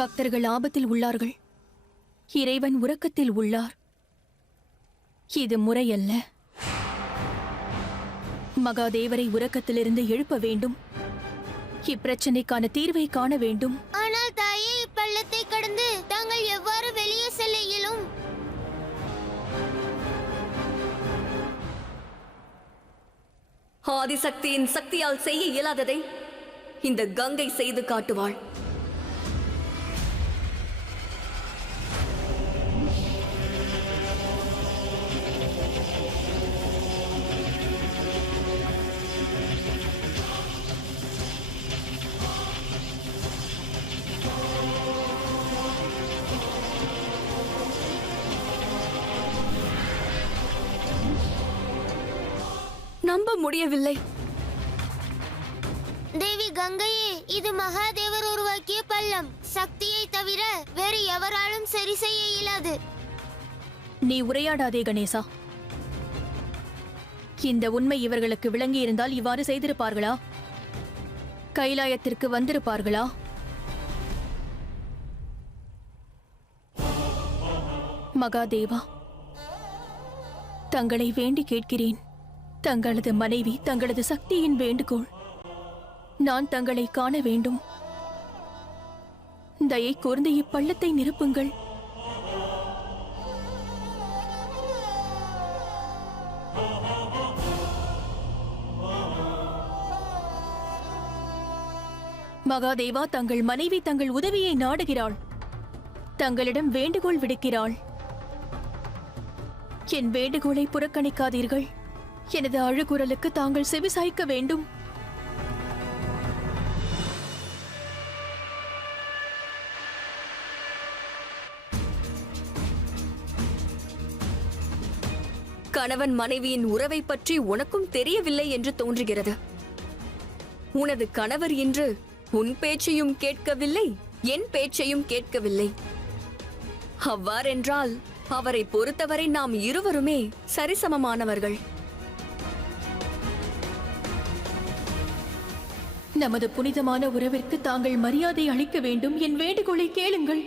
பக்தர்கள் ஆபத்தில் உள்ளார்கள். இறைவன் உறக்கத்தில் உள்ளார். இது முறையல்ல. மகாதேவரை உறக்கத்திலிருந்து எழுப்ப வேண்டும். இப்பிரச்சனைக்கான தீர்வை காண வேண்டும். ஆனால் தாயே, இப்பள்ளத்தை கடந்து தாங்கள் எவ்வாறு வெளியே செல்ல இயலும்? ஆதிசக்தியின் சக்தியால் செய்ய இயலாததை இந்த கங்கை செய்து காட்டுவாள். நம்ப முடியவில்லை. தேவி கங்கையே, இது மகாதேவர் உருவாக்கிய பள்ளம். சக்தியை தவிர வேறு எவராலும் சரி செய்ய இயலாது. நீ உரையாடாதே கணேசா. இந்த உண்மை இவர்களுக்கு விளங்கியிருந்தால் இவ்வாறு செய்திருப்பார்களா? கைலாயத்திற்கு வந்திருப்பார்களா? மகாதேவா, தங்களை வேண்டி கேட்கிறேன். தங்களது மனைவி, தங்களது சக்தியின் வேண்டுகோள். நான் தங்களை காண வேண்டும். தயை கூர்ந்து இப்பள்ளத்தை நிரப்புங்கள். மகாதேவா, தங்கள் மனைவி தங்கள் உதவியை நாடுகிறாள். தங்களிடம் வேண்டுகோள் விடுக்கிறாள். என் வேண்டுகோளை புறக்கணிக்காதீர்கள். எனது அழுகுரலுக்கு தாங்கள் செவிசாய்க்க வேண்டும். கணவன் மனைவியின் உறவை பற்றி உனக்கும் தெரியவில்லை என்று தோன்றுகிறது. உனது கணவர் இன்று உன் பேச்சையும் கேட்கவில்லை, என் பேச்சையும் கேட்கவில்லை. அவ்வாறென்றால் அவரை பொறுத்தவரை நாம் இருவருமே சரிசமமானவர்கள். நமது புனிதமான உறவிற்கு தாங்கள் மரியாதை அளிக்க வேண்டும். என் வேண்டுகோளை கேளுங்கள்.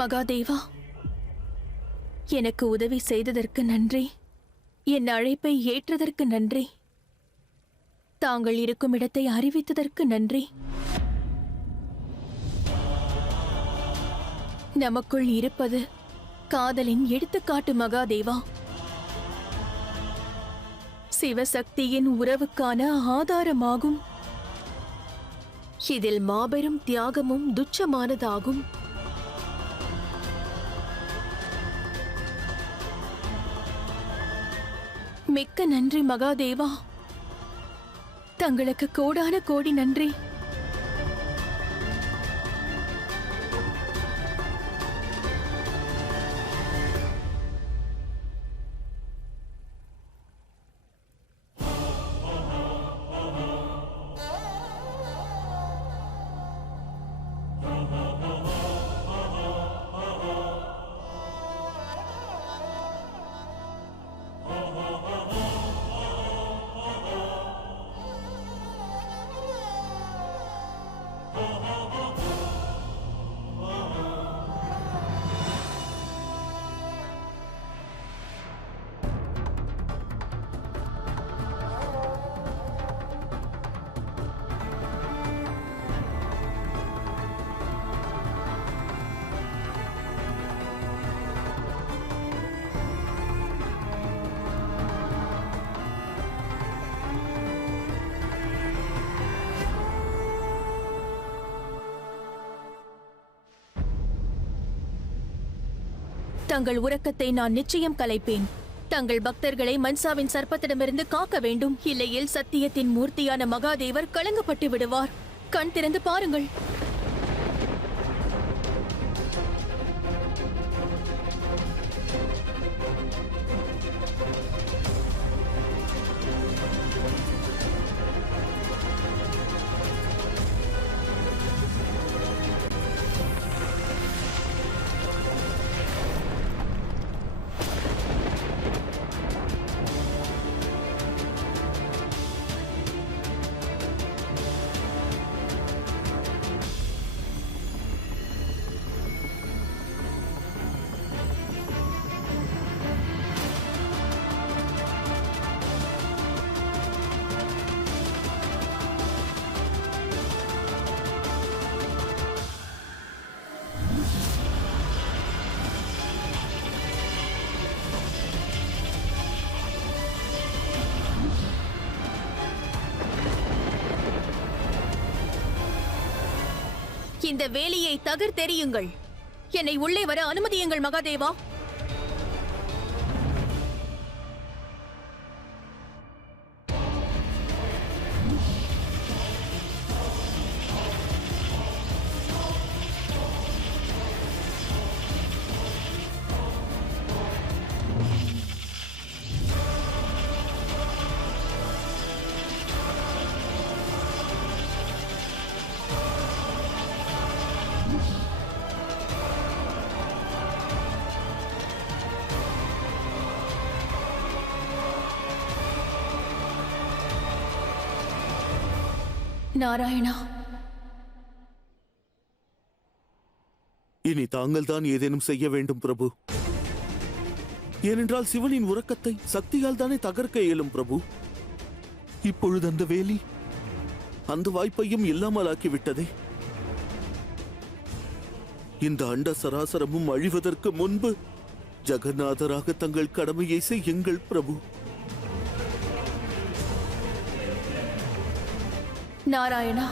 மகாதேவா, எனக்கு உதவி செய்ததற்கு நன்றி. என் அழைப்பை ஏற்றதற்கு நன்றி. தாங்கள் இருக்கும் இடத்தை அறிவித்ததற்கு நன்றி. நமக்குள் இருப்பது காதலின் எடுத்துக்காட்டு மகாதேவா. சிவசக்தியின் உறவுக்கான ஆதாரமாகும். இதில் மாபெரும் தியாகமும் துச்சமானதாகும். மிக்க நன்றி மகாதேவா. தங்களுக்கு கோடான கோடி நன்றி. தங்கள் உறக்கத்தை நான் நிச்சயம் கலைப்பேன். தங்கள் பக்தர்களை மன்சாவின் சர்ப்பத்திடமிருந்து காக்க வேண்டும். இல்லையில் சத்தியத்தின் மூர்த்தியான மகாதேவர் கலங்கப்பட்டு விடுவார். கண் திறந்து பாருங்கள். இந்த வேலியை தகர்த்தெறியுங்கள். என்னை உள்ளே வர அனுமதியுங்கள் மகாதேவா. நாராயணா, இனி தாங்கள் தான் ஏதேனும் செய்ய வேண்டும் பிரபு. ஏனென்றால் சிவனின் உறக்கத்தை சக்தியால் தானே தகர்க்க இயலும் பிரபு. இப்பொழுது அந்த வேலி அந்த வாய்ப்பையும் இல்லாமலாக்கிவிட்டதே. இந்த அண்ட சராசரமும் அழிவதற்கு முன்பு ஜெகநாதராக தங்கள் கடமையை செய்யுங்கள் பிரபு. நாராயணா,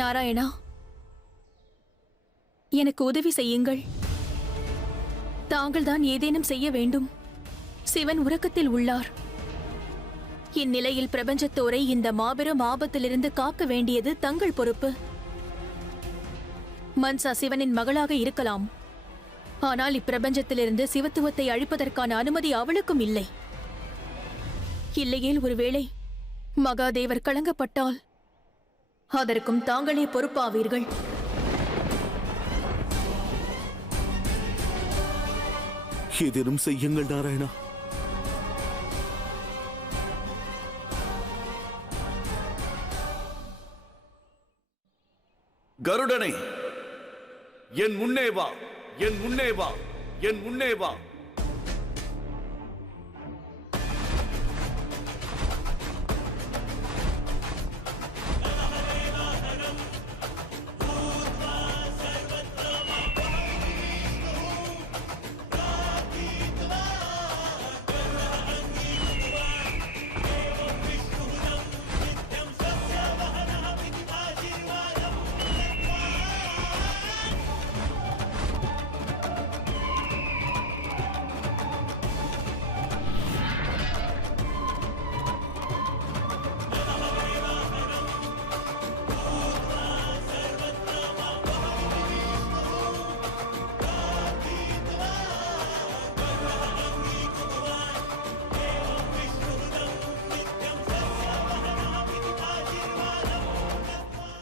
நாராயணா, எனக்கு உதவி செய்யுங்கள். தாங்கள்தான் ஏதேனும் செய்ய வேண்டும். சிவன் உறக்கத்தில் உள்ளார். இந்நிலையில் பிரபஞ்சத்தோரை இந்த மாபெரும் ஆபத்திலிருந்து காக்க வேண்டியது தங்கள் பொறுப்பு. மன்சா சிவனின் மகளாக இருக்கலாம். ஆனால் இப்பிரபஞ்சத்திலிருந்து சிவத்துவத்தை அழிப்பதற்கான அனுமதி அவளுக்கும் இல்லை. இல்லையேல் ஒருவேளை மகாதேவர் கலங்கப்பட்டால் அதற்கும் தாங்களே பொறுப்பாவீர்கள். ஏதேனும் செய்யுங்கள் நாராயணா. கருடனை, என் முன்னே வா, என் முன்னே வா, என் முன்னே வா.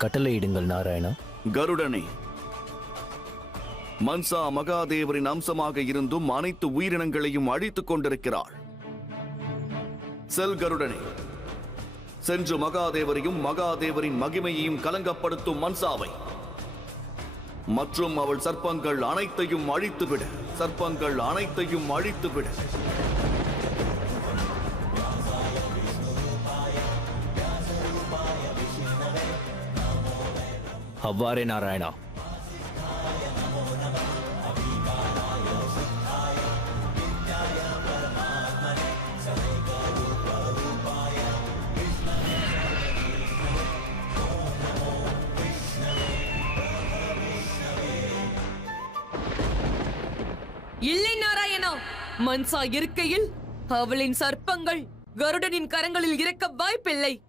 கட்டளையிடுங்கள் நாராயணா. கருடனே, மன்சா மகாதேவரின் அம்சமாக இருந்தும் அனைத்து உயிரினங்களையும் அழித்துக் கொண்டிருக்கிறாள். செல் கருடனே, சென்று மகாதேவரையும் மகாதேவரின் மகிமையையும் கலங்கப்படுத்தும் மன்சாவை மற்றும் அவள் சர்ப்பங்கள் அனைத்தையும் அழித்துவிடு. சர்ப்பங்கள் அனைத்தையும் அழித்துவிடு. அவ்வாறே நாராயணா. இல்லை நாராயணா, மன்சா இருக்கையில் அவளின் சர்ப்பங்கள் கருடனின் கரங்களில் இறக்க வாய்ப்பில்லை.